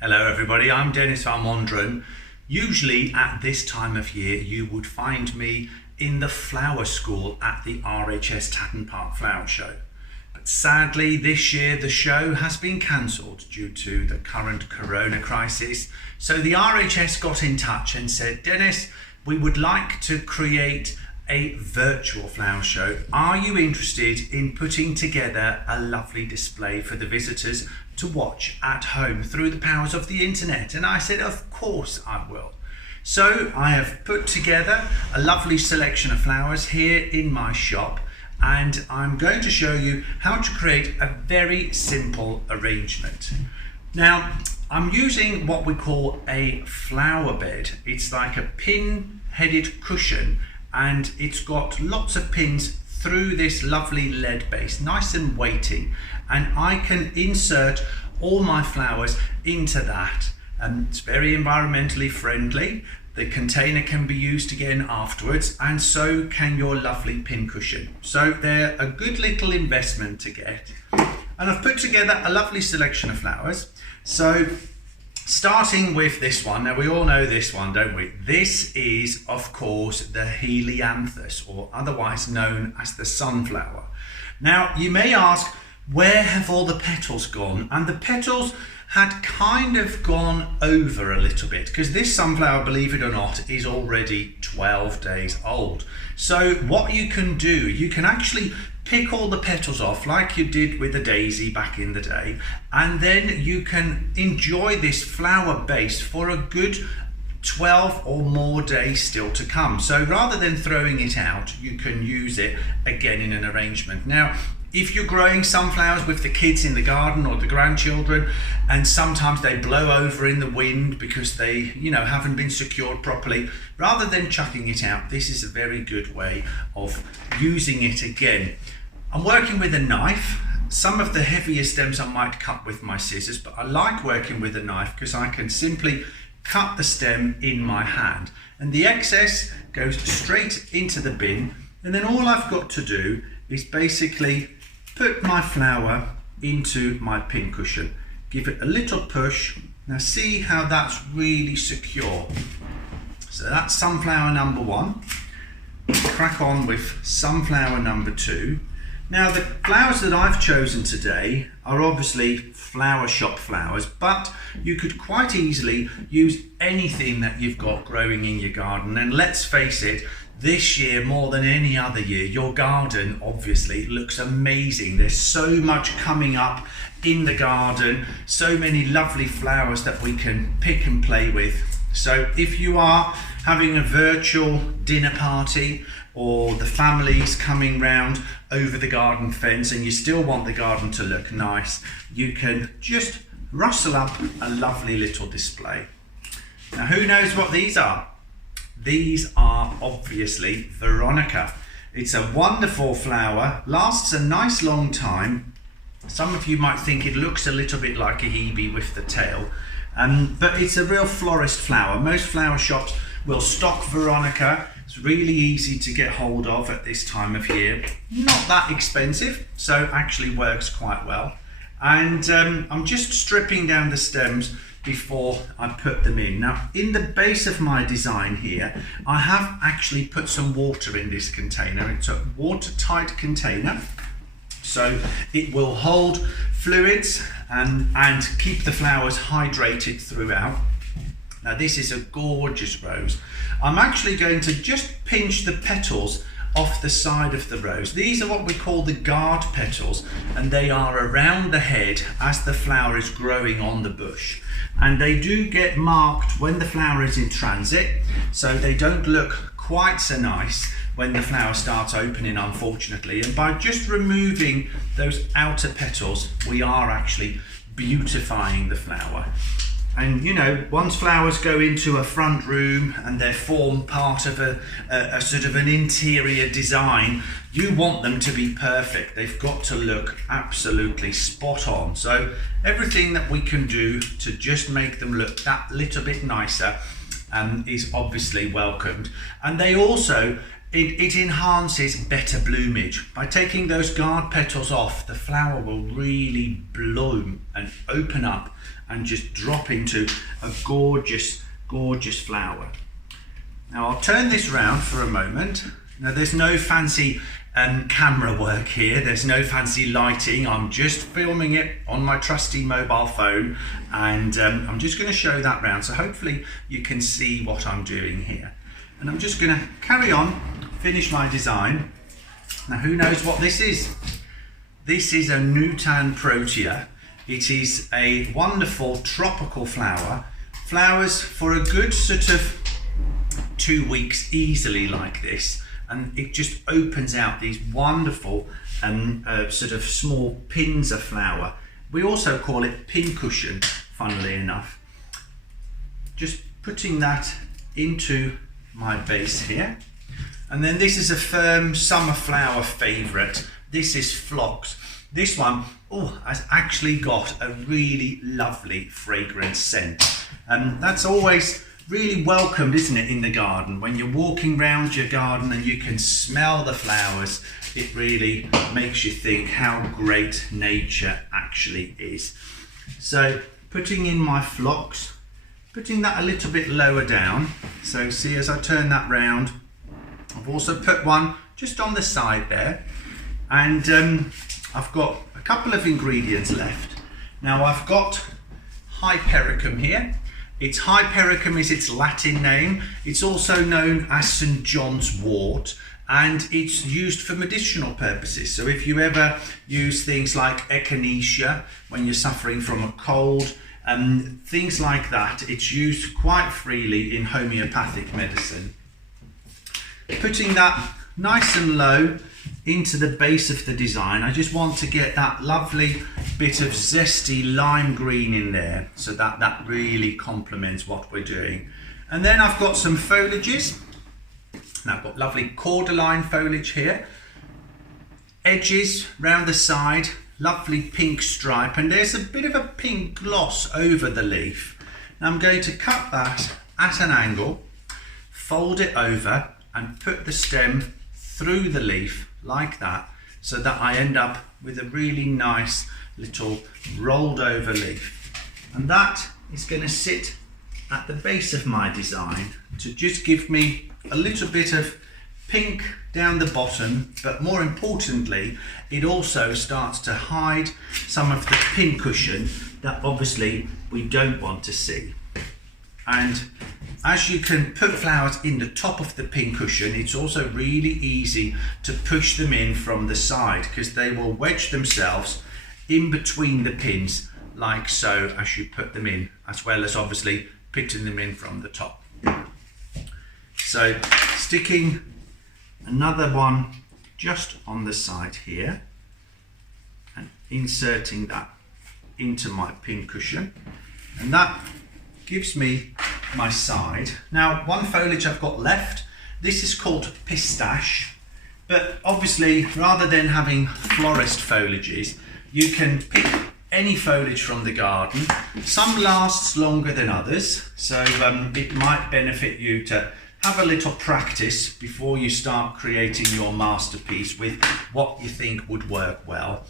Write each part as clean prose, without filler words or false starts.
Hello everybody, I'm Dennis van Wonderen. Usually at this time of year you would find me in the flower school at the RHS Tatton Park Flower Show. But sadly this year the show has been cancelled due to the current corona crisis. So the RHS got in touch and said, Dennis, we would like to create a virtual flower show. Are you interested in putting together a lovely display for the visitors to watch at home through the powers of the internet? And I said, of course I will. So I have put together a lovely selection of flowers here in my shop, and I'm going to show you how to create a very simple arrangement. Now, I'm using what we call a flower bed. It's like a pin-headed cushion, and it's got lots of pins through this lovely lead base, nice and weighty, and I can insert all my flowers into that. It's very environmentally friendly. The container can be used again afterwards, and so can your lovely pin cushion. So they're a good little investment to get. And I've put together a lovely selection of flowers. So starting with this one. Now we all know this one, don't we? This is, of course, the helianthus, or otherwise known as the sunflower. Now you may ask, where have all the petals gone? And the petals had kind of gone over a little bit, because this sunflower, believe it or not, is already 12 days old. So what you can do, you can actually pick all the petals off like you did with the daisy back in the day, and then you can enjoy this flower base for a good 12 or more days still to come. So rather than throwing it out, you can use it again in an arrangement. Now, if you're growing sunflowers with the kids in the garden or the grandchildren, and sometimes they blow over in the wind because they, haven't been secured properly, rather than chucking it out, this is a very good way of using it again. I'm working with a knife. Some of the heavier stems I might cut with my scissors, but I like working with a knife because I can simply cut the stem in my hand, and the excess goes straight into the bin. And then all I've got to do is basically put my flower into my pin cushion, give it a little push. Now see how that's really secure. So that's sunflower number one. Crack on with sunflower number two. Now the flowers that I've chosen today are obviously flower shop flowers, but you could quite easily use anything that you've got growing in your garden. And let's face it, this year more than any other year, your garden obviously looks amazing. There's so much coming up in the garden, so many lovely flowers that we can pick and play with. So if you are having a virtual dinner party, or the family's coming round over the garden fence and you still want the garden to look nice, you can just rustle up a lovely little display. Now who knows what these are? These are obviously Veronica. It's a wonderful flower, lasts a nice long time. Some of you might think it looks a little bit like a hebe with the tail, but it's a real florist flower. Most flower shops will stock Veronica. It's really easy to get hold of at this time of year. Not that expensive, so actually works quite well. And I'm just stripping down the stems before I put them in. Now, in the base of my design here, I have actually put some water in this container. It's a watertight container, so it will hold fluids and keep the flowers hydrated throughout. Now this is a gorgeous rose. I'm actually going to just pinch the petals off the side of the rose. These are what we call the guard petals, and they are around the head as the flower is growing on the bush. And they do get marked when the flower is in transit, so they don't look quite so nice when the flower starts opening, unfortunately. And by just removing those outer petals, we are actually beautifying the flower. And once flowers go into a front room and they form part of a sort of an interior design, you want them to be perfect. They've got to look absolutely spot on. So everything that we can do to just make them look that little bit nicer is obviously welcomed. And they also it enhances better bloomage. By taking those guard petals off, the flower will really bloom and open up and just drop into a gorgeous, gorgeous flower. Now I'll turn this round for a moment. Now there's no fancy camera work here, there's no fancy lighting. I'm just filming it on my trusty mobile phone, and I'm just going to show that round, so hopefully you can see what I'm doing here. And I'm just going to carry on, finish my design. Now who knows what this is? This is a Nutan Protea. It is a wonderful tropical flower. Flowers for a good sort of 2 weeks easily like this, and it just opens out these wonderful sort of small pins of flower. We also call it pincushion, funnily enough. Just putting that into my base here, and then this is a firm summer flower favourite. This is phlox. This one has actually got a really lovely fragrant scent, and that's always really welcomed, isn't it, in the garden? When you're walking around your garden and you can smell the flowers, it really makes you think how great nature actually is. So putting in my phlox, putting that a little bit lower down. So see, as I turn that round, I've also put one just on the side there, and I've got a couple of ingredients left. Now I've got Hypericum here. It's Hypericum is its Latin name. It's also known as St. John's wort, and it's used for medicinal purposes. So if you ever use things like echinacea when you're suffering from a cold, things like that, it's used quite freely in homeopathic medicine. Putting that nice and low into the base of the design, I just want to get that lovely bit of zesty lime green in there, so that really complements what we're doing. And then I've got some foliages. Now I've got lovely cordyline foliage here, edges round the side, lovely pink stripe, and there's a bit of a pink gloss over the leaf. Now I'm going to cut that at an angle, fold it over, and put the stem through the leaf like that, so that I end up with a really nice little rolled over leaf. And that is going to sit at the base of my design to just give me a little bit of pink down the bottom, but more importantly, it also starts to hide some of the pincushion that obviously we don't want to see. And as you can put flowers in the top of the pincushion, it's also really easy to push them in from the side, because they will wedge themselves in between the pins like so as you put them in, as well as obviously putting them in from the top. So sticking another one just on the side here and inserting that into my pincushion, and that gives me my side. Now one foliage I've got left, this is called pistache, but obviously rather than having florist foliages, you can pick any foliage from the garden. Some lasts longer than others, so it might benefit you to have a little practice before you start creating your masterpiece with what you think would work well.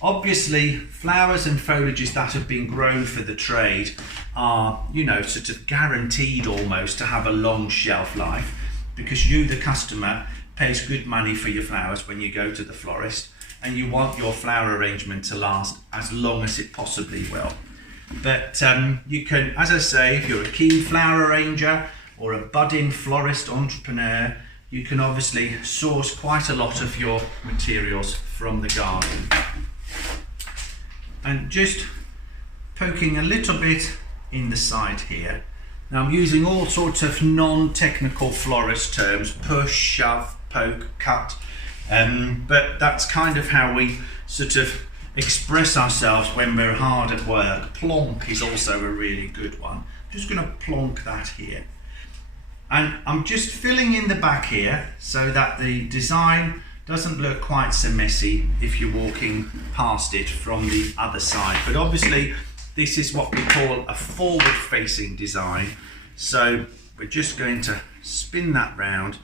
Obviously, flowers and foliages that have been grown for the trade are, you know, sort of guaranteed almost to have a long shelf life, because you, the customer, pays good money for your flowers when you go to the florist, and you want your flower arrangement to last as long as it possibly will. But you can, as I say, if you're a keen flower arranger or a budding florist entrepreneur, you can obviously source quite a lot of your materials from the garden. And just poking a little bit in the side here. Now I'm using all sorts of non-technical florist terms: push, shove, poke, cut, but that's kind of how we sort of express ourselves when we're hard at work. Plonk is also a really good one. I'm just going to plonk that here. And I'm just filling in the back here so that the design doesn't look quite so messy if you're walking past it from the other side. But obviously this is what we call a forward facing design. So we're just going to spin that round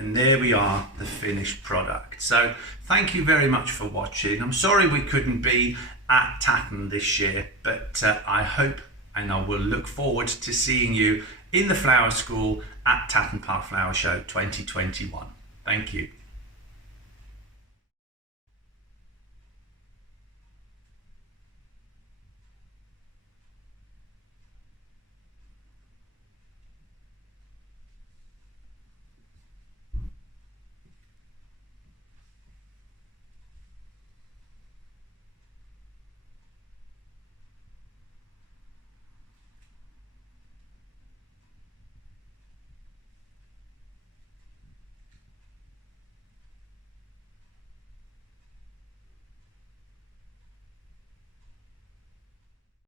And there we are, the finished product. So thank you very much for watching. I'm sorry we couldn't be at Tatton this year, but I hope and I will look forward to seeing you in the Flower School at Tatton Park Flower Show 2021. Thank you.